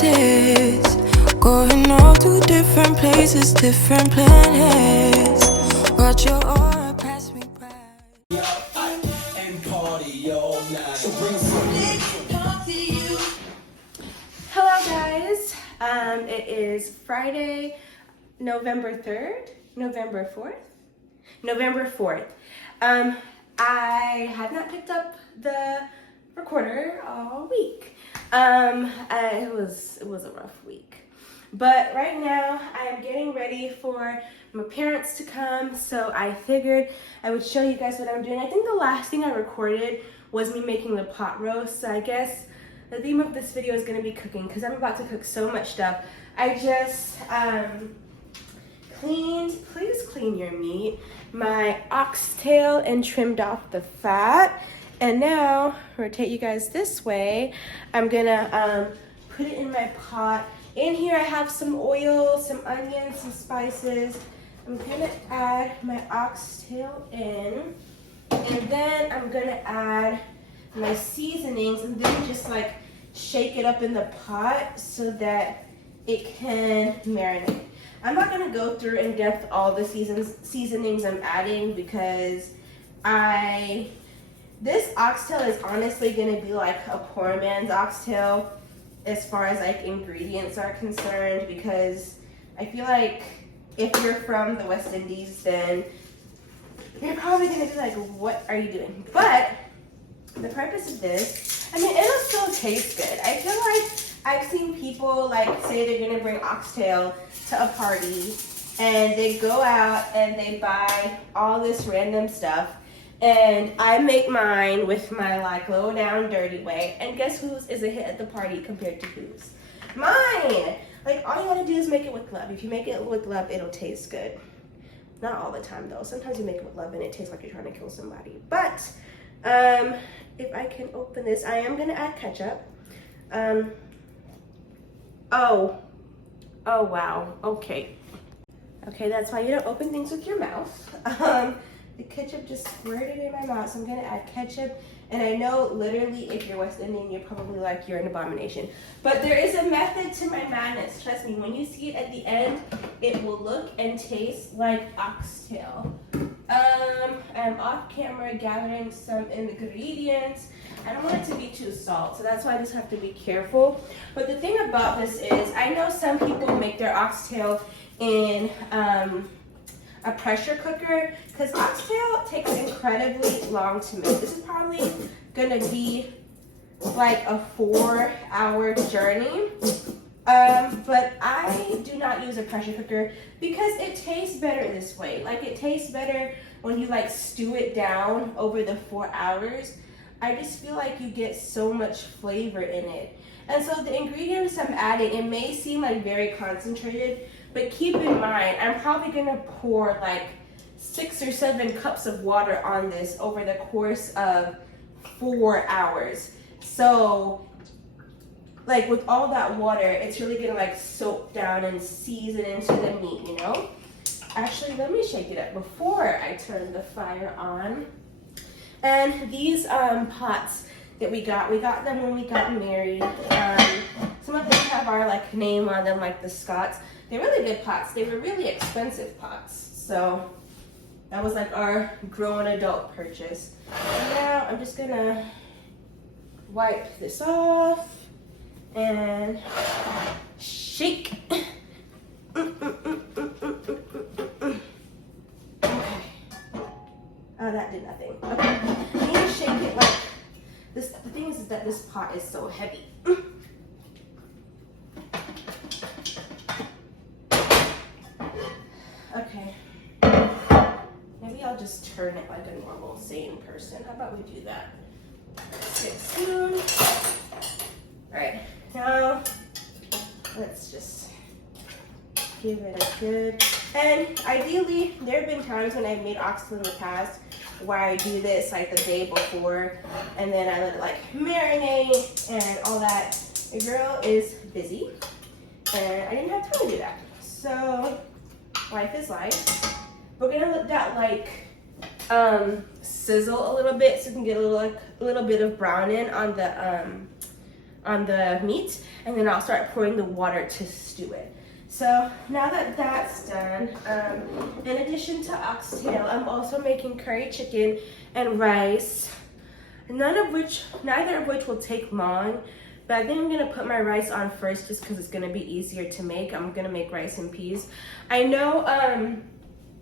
chances, going off to different places, different planets. Watch your aura pass me by. And party all night. So bring Hello guys, it is Friday, November 3rd, November 4th. I have not picked up the recorder all week. It was a rough week. But right now I am getting ready for my parents to come, so I figured I would show you guys what I'm doing. I think the last thing I recorded was me making the pot roast, so I guess the theme of this video is going to be cooking because I'm about to cook so much stuff. I just cleaned, please clean your meat, my oxtail and trimmed off the fat. And now, rotate you guys this way, I'm gonna put it in my pot. In here I have some oil, some onions, some spices. I'm gonna add my oxtail in, and then I'm gonna add my seasonings, and then just like shake it up in the pot so that it can marinate. I'm not gonna go through in depth all the seasonings I'm adding because this oxtail is honestly gonna be like a poor man's oxtail as far as like ingredients are concerned, because I feel like if you're from the West Indies, then you're probably gonna be like, what are you doing? But the purpose of this, I mean, it'll still taste good. I feel like I've seen people like say they're gonna bring oxtail to a party and they go out and they buy all this random stuff, and I make mine with my like low down dirty way, and guess whose is a hit at the party compared to whose? Mine! Like, all you gotta do is make it with love. If you make it with love, it'll taste good. Not all the time though. Sometimes you make it with love and it tastes like you're trying to kill somebody. But if I can open this, I am gonna add ketchup. Oh wow, okay, that's why you don't open things with your mouth. The ketchup just squirted in my mouth, so I'm gonna add ketchup. And I know literally if you're West Indian, you're probably like, you're an abomination. But there is a method to my madness. Trust me, when you see it at the end, it will look and taste like oxtail. I'm off camera gathering some ingredients. I don't want it to be too salt, so that's why I just have to be careful. But the thing about this is, I know some people make their oxtail in a pressure cooker, because oxtail takes incredibly long to make. This is probably gonna be like a 4-hour journey. But I do not use a pressure cooker because it tastes better this way. Like, it tastes better when you like stew it down over the 4 hours. I just feel like you get so much flavor in it. And so the ingredients I'm adding, it may seem like very concentrated, but keep in mind, I'm probably gonna pour like 6 or 7 cups of water on this over the course of 4 hours. So, like, with all that water, it's really gonna like soak down and season into the meat, you know? Actually, let me shake it up before I turn the fire on. And these pots that we got them when we got married. Some of them have our like name on them, like the Scots. They're really good pots. They were really expensive pots. So that was like our grown adult purchase. And now I'm just gonna wipe this off and shake. Okay. Oh, that did nothing. Okay. You need to shake it like this. The thing is that this pot is so heavy. Okay. Maybe I'll just turn it like a normal, sane person. How about we do that? 6 spoons. Alright, now let's just give it a good. And ideally, there have been times when I've made oxtail in the past where I do this like the day before, and then I let it like marinate and all that. The girl is busy, and I didn't have time to do that. So life is life. We're gonna let that like sizzle a little bit so we can get a little bit of brown in on on the meat, and then I'll start pouring the water to stew it. So now that that's done, in addition to oxtail, I'm also making curry chicken and rice, neither of which will take long, but I think I'm gonna put my rice on first just because it's gonna be easier to make. I'm gonna make rice and peas. I know,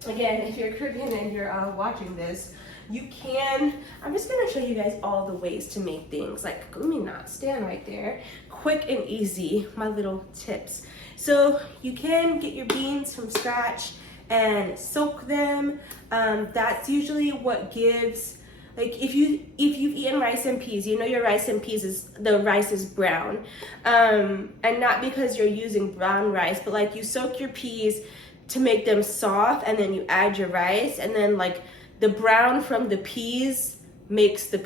again, if you're Caribbean and you're watching this, you can, I'm just gonna show you guys all the ways to make things. Like, let me not stand right there. Quick and easy, my little tips. So you can get your beans from scratch and soak them. That's usually what gives, like if you've eaten rice and peas, you know your rice and peas the rice is brown. And not because you're using brown rice, but like you soak your peas to make them soft, and then you add your rice, and then like the brown from the peas makes the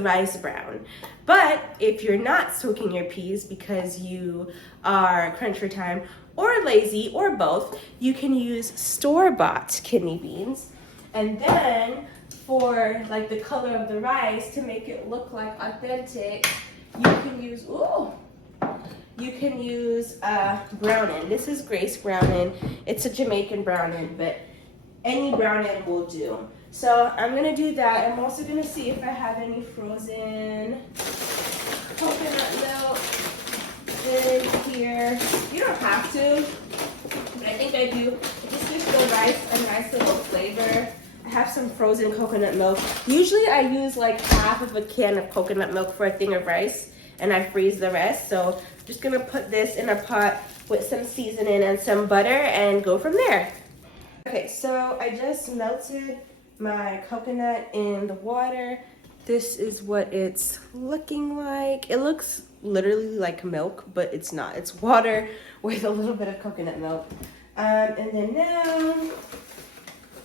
rice brown. But if you're not soaking your peas because you are crunch for time or lazy or both, you can use store-bought kidney beans. And then for like the color of the rice, to make it look like authentic, you can use brownin. This is Grace brownin. It's a Jamaican brownin, but any brownin will do. So I'm gonna do that. I'm also gonna see if I have any frozen coconut milk in here. You don't have to, but I think I do. It just gives the rice a nice little flavor. I have some frozen coconut milk. Usually I use like half of a can of coconut milk for a thing of rice, and I freeze the rest. So I'm just gonna put this in a pot with some seasoning and some butter and go from there. Okay, so I just melted my coconut in the water. This is what it's looking like. It looks literally like milk, but it's not. It's water with a little bit of coconut milk. And then now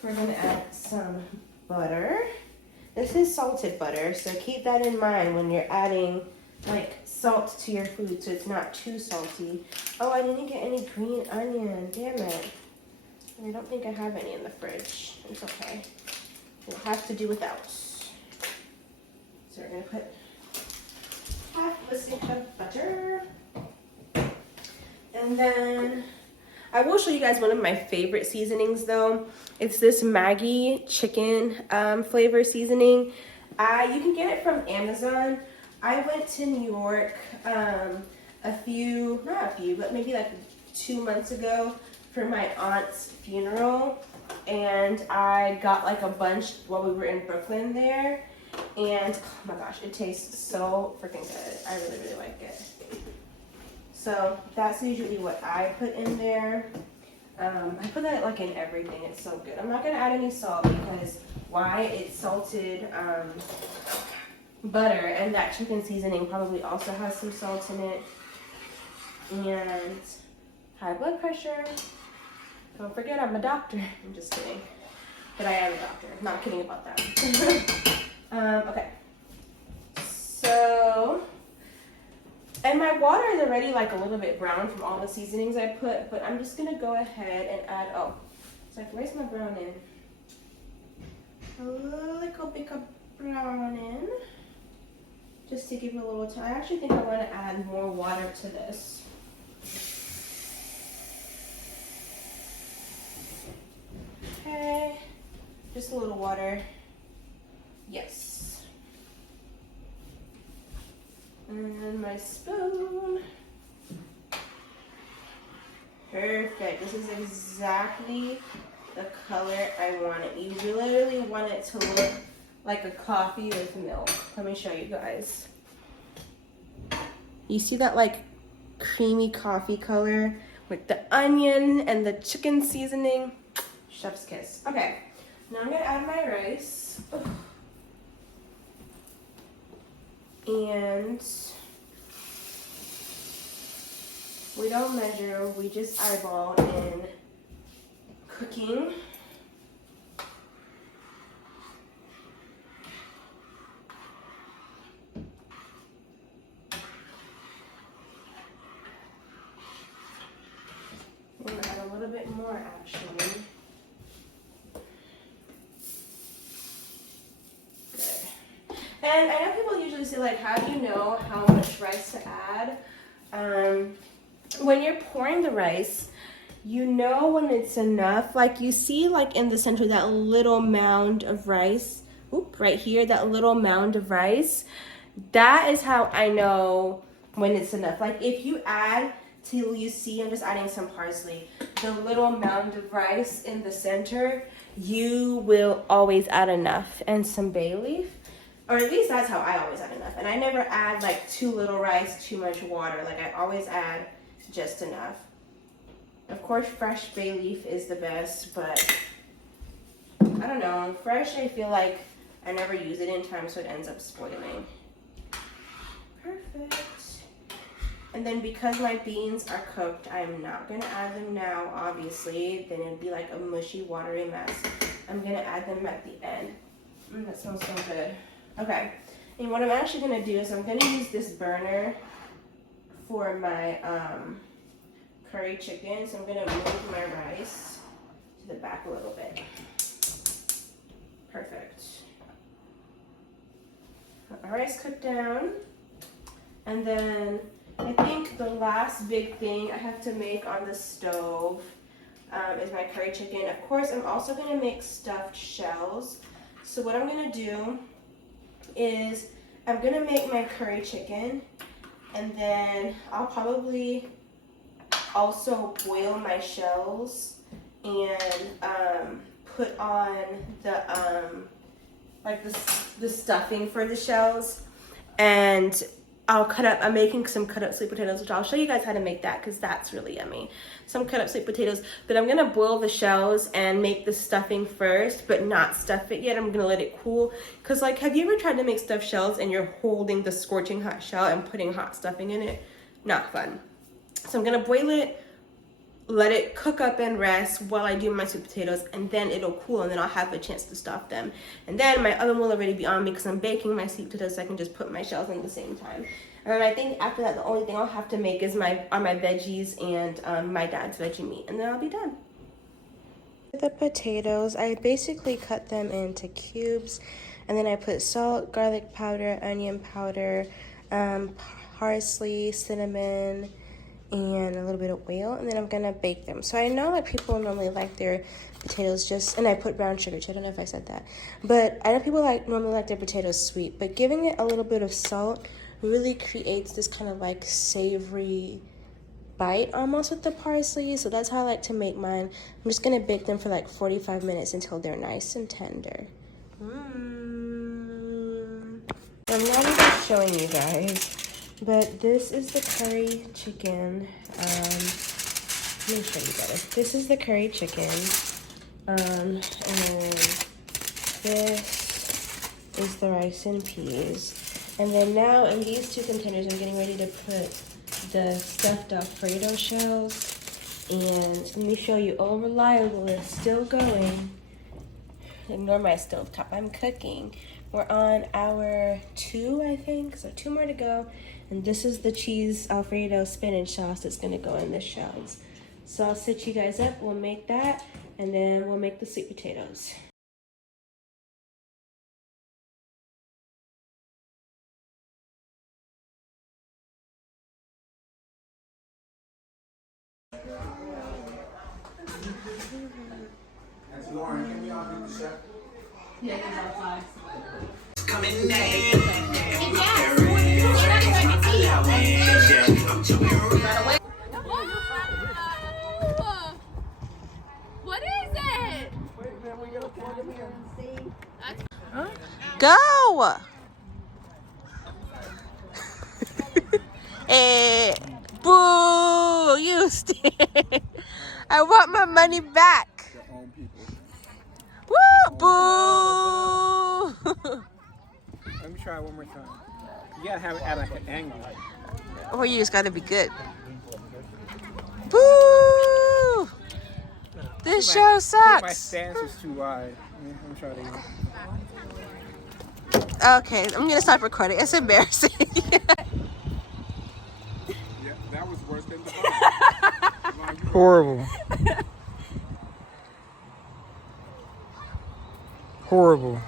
we're gonna add some butter. This is salted butter, so keep that in mind when you're adding like salt to your food so it's not too salty. Oh, I didn't get any green onion, damn it. I don't think I have any in the fridge. It's okay. We'll have to do without. So we're gonna put half a stick of butter. And then I will show you guys one of my favorite seasonings though. It's this Maggi chicken flavor seasoning. You can get it from Amazon. I went to New York but maybe like 2 months ago for my aunt's funeral, and I got like a bunch while we were in Brooklyn there, and oh my gosh, it tastes so freaking good. I really, really like it. So that's usually what I put in there. I put that like in everything. It's so good. I'm not gonna add any salt because why? It's salted butter, and that chicken seasoning probably also has some salt in it. And high blood pressure. Don't forget, I'm a doctor. I'm just kidding. But I am a doctor. Not kidding about that. Okay. So, and my water is already like a little bit brown from all the seasonings I put, but I'm just going to go ahead and add, it's like, where's my brown in? A little bit of brown in. Just to give it a little time. I actually think I want to add more water to this. Okay, just a little water. Yes. And my spoon. Perfect. This is exactly the color I want it. You literally want it to look like a coffee with milk. Let me show you guys. You see that like creamy coffee color with the onion and the chicken seasoning? Chef's kiss. Okay, now I'm gonna add my rice. And we don't measure, we just eyeball in cooking. I'm gonna add a little bit more actually. And I know people usually usually say, like, how do you know how much rice to add? When you're pouring the rice, you know when it's enough. Like, you see, like, in the center, that little mound of rice. Oop, right here, that little mound of rice. That is how I know when it's enough. Like, if you add till you see, I'm just adding some parsley, the little mound of rice in the center, you will always add enough. And some bay leaf, or at least that's how I always add enough. And I never add like too little rice, too much water. Like, I always add just enough. Of course, fresh bay leaf is the best, but I don't know. Fresh, I feel like I never use it in time, so it ends up spoiling. Perfect. And then because my beans are cooked, I'm not gonna add them now, obviously. Then it'd be like a mushy, watery mess. I'm gonna add them at the end. That smells so good. Okay, and what I'm actually gonna do is I'm gonna use this burner for my curry chicken. So I'm gonna move my rice to the back a little bit. Perfect. Our rice cooked down. And then I think the last big thing I have to make on the stove is my curry chicken. Of course, I'm also gonna make stuffed shells. So what I'm gonna do is I'm gonna make my curry chicken, and then I'll probably also boil my shells and put on the like the stuffing for the shells, and I'm making some cut up sweet potatoes, which I'll show you guys how to make that because that's really yummy. Some cut up sweet potatoes, but I'm gonna boil the shells and make the stuffing first, but not stuff it yet. I'm gonna let it cool. Cause like, have you ever tried to make stuffed shells and you're holding the scorching hot shell and putting hot stuffing in it? Not fun. So I'm gonna boil it, let it cook up and rest while I do my sweet potatoes, and then it'll cool, and then I'll have a chance to stuff them. And then my oven will already be on because I'm baking my sweet potatoes, so I can just put my shells in at the same time. And then I think after that, the only thing I'll have to make is my veggies and my dad's veggie meat, and then I'll be done. The potatoes, I basically cut them into cubes, and then I put salt, garlic powder, onion powder, parsley, cinnamon, and a little bit of oil, and then I'm gonna bake them. So I know that people normally like their potatoes just, and I put brown sugar too, I don't know if I said that, but I know people normally like their potatoes sweet, but giving it a little bit of salt really creates this kind of like savory bite almost with the parsley. So that's how I like to make mine. I'm just gonna bake them for like 45 minutes until they're nice and tender. I'm not even showing you guys, but this is the curry chicken. Let me show you guys. This is the curry chicken. And this is the rice and peas. And then now in these two containers, I'm getting ready to put the stuffed Alfredo shells. And let me show you, oh, reliable, it's still going. Ignore my stove top, I'm cooking. We're on hour 2, I think, so 2 more to go. And this is the cheese Alfredo spinach sauce that's gonna go in the shells. So I'll sit you guys up, we'll make that, and then we'll make the sweet potatoes. That's Lauren. Can we all do the chef? Yeah, he's outside. Coming in. What is it? Go! Hey, boo! You stay. I want my money back. Woo! Boo! Let me try it one more time. You gotta have it at like an angle. Or you just gotta be good. Boo! This show My sucks. stance was too wide. Let me try it again. Okay, I'm gonna stop recording. It's embarrassing. Yeah, that was worse than the Horrible. Horrible.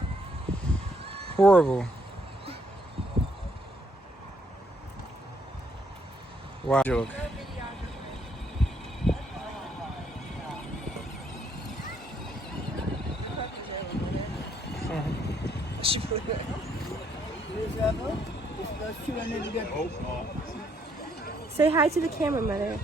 Horrible. Wow. Joke. Say hi to the camera, mother.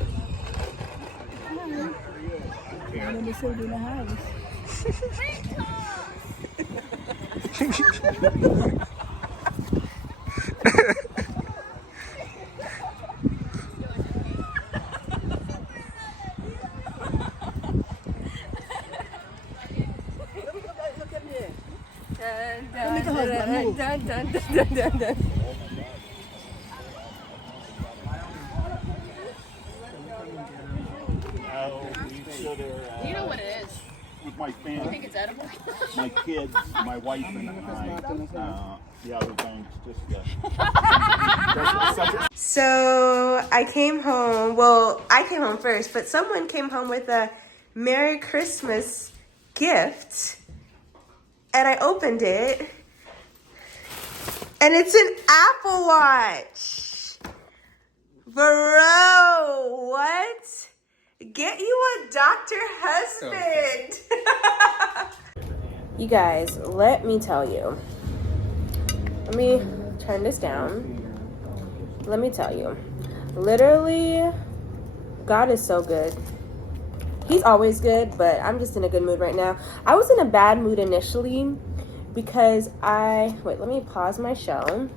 You know what it is. With my family. You think it's edible? My kids, my wife and I. Yeah, everything's just. So I came home. Well, I came home first, but someone came home with a Merry Christmas gift. And I opened it. And it's an Apple Watch. Bro, what? Get you a doctor husband. You guys, let me tell you. Let me turn this down. Let me tell you. Literally, God is so good. He's always good, but I'm just in a good mood right now. I was in a bad mood initially because wait, let me pause my show.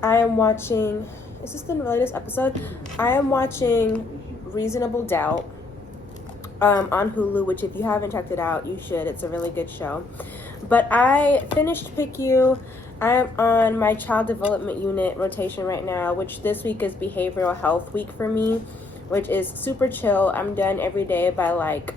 I am watching, is this the latest episode? I am watching Reasonable Doubt on Hulu, which if you haven't checked it out, you should. It's a really good show. But I finished PICU. I am on my child development unit rotation right now, which this week is behavioral health week for me, which is super chill. I'm done every day by like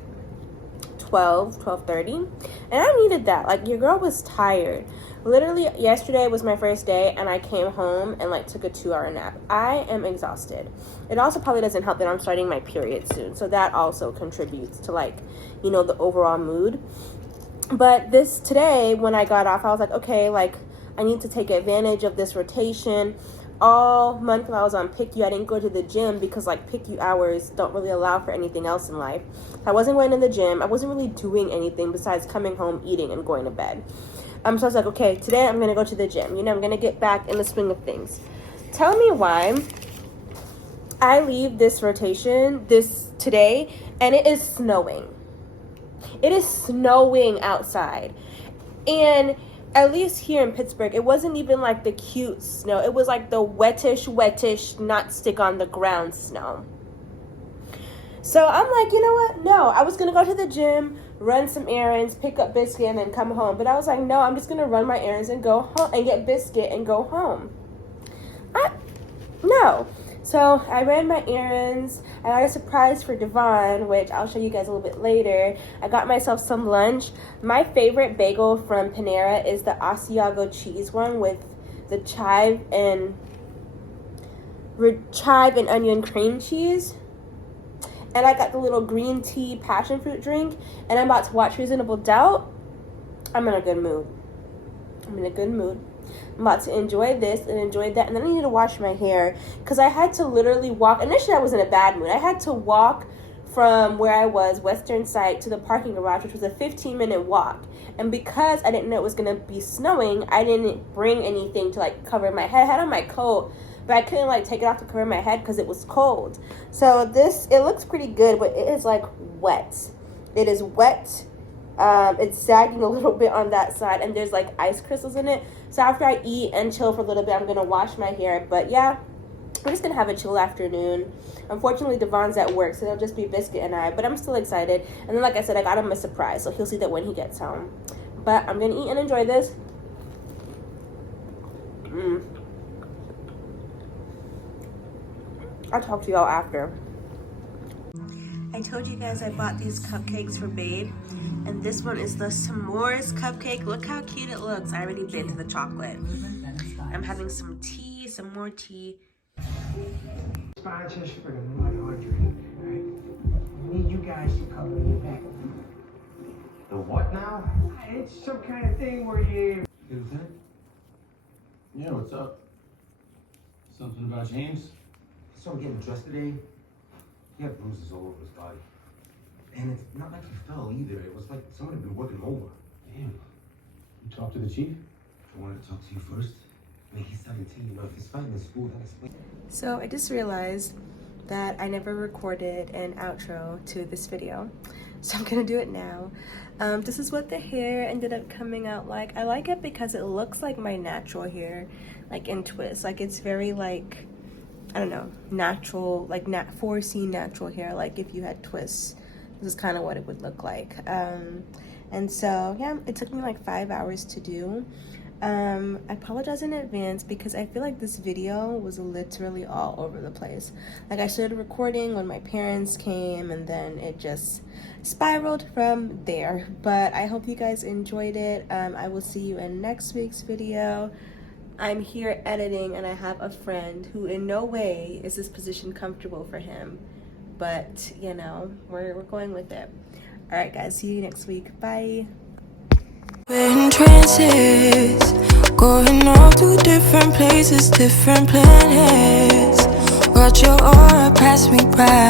12:30, and I needed that. Like, your girl was tired. Literally yesterday was my first day and I came home and like took a 2-hour nap. I am exhausted. It also probably doesn't help that I'm starting my period soon, so that also contributes to, like, you know, the overall mood. But today when I got off, I was like, okay, like, I need to take advantage of this rotation. All month while I was on PICU, I didn't go to the gym because, like, PICU hours don't really allow for anything else in life. I wasn't going to the gym. I wasn't really doing anything besides coming home, eating, and going to bed. So I was like, okay, today I'm going to go to the gym. You know, I'm going to get back in the swing of things. Tell me why I leave this rotation today and it is snowing. It is snowing outside. And at least here in Pittsburgh, it wasn't even like the cute snow. It was like the wettish, not stick on the ground snow. So I'm like, you know what? No, I was going to go to the gym, run some errands, pick up Biscuit, and then come home. But I was like, no, I'm just going to run my errands and go home and get Biscuit and go home. No. So I ran my errands. I got a surprise for Devon, which I'll show you guys a little bit later. I got myself some lunch. My favorite bagel from Panera is the Asiago cheese one with the chive and onion cream cheese. And I got the little green tea passion fruit drink. And I'm about to watch Reasonable Doubt. I'm in a good mood. I'm about to enjoy this and enjoy that. And then I need to wash my hair because I had to literally walk. Initially, I was in a bad mood. I had to walk from where I was, Western Side, to the parking garage, which was a 15-minute walk. And because I didn't know it was going to be snowing, I didn't bring anything to, like, cover my head. I had on my coat, but I couldn't, like, take it off to cover my head because it was cold. So it looks pretty good, but it is, like, wet. It is wet. It's sagging a little bit on that side, and there's, like, ice crystals in it. So after I eat and chill for a little bit, I'm going to wash my hair. But, yeah, we're just going to have a chill afternoon. Unfortunately, Devon's at work, so it'll just be Biscuit and I. But I'm still excited. And then, like I said, I got him a surprise, so he'll see that when he gets home. But I'm going to eat and enjoy this. I'll talk to y'all after. I told you guys I bought these cupcakes for Babe. And this one is the s'mores cupcake. Look how cute it looks. I already bit into the chocolate. I'm having some tea, some more tea. Sponsors for the 100, right? I need you guys to cover the back. The what now? It's some kind of thing where you... Yeah, what's up? Something about James? I saw him getting dressed today. He had bruises all over his body. And it's not like he fell either. It was like someone had been working him over. Damn. You talked to the chief? I wanted to talk to you first. I mean, he's 17, you know, if he's fighting in school, that explains. So I just realized that I never recorded an outro to this video. So I'm gonna do it now. This is what the hair ended up coming out like. I like it because it looks like my natural hair, like in twists. Like it's very like, I don't know, natural, like 4C natural hair. Like if you had twists, this is kind of what it would look like. And so yeah, it took me like 5 hours to do. I apologize in advance because I feel like this video was literally all over the place. Like I started recording when my parents came and then it just spiraled from there. But I hope you guys enjoyed it. I will see you in next week's video. I'm here editing and I have a friend who in no way is this position comfortable for him. But you know, we're going with it. All right guys, see you next week. Bye. We're in trances, going off to different places, different planets. Watch your aura pass me by.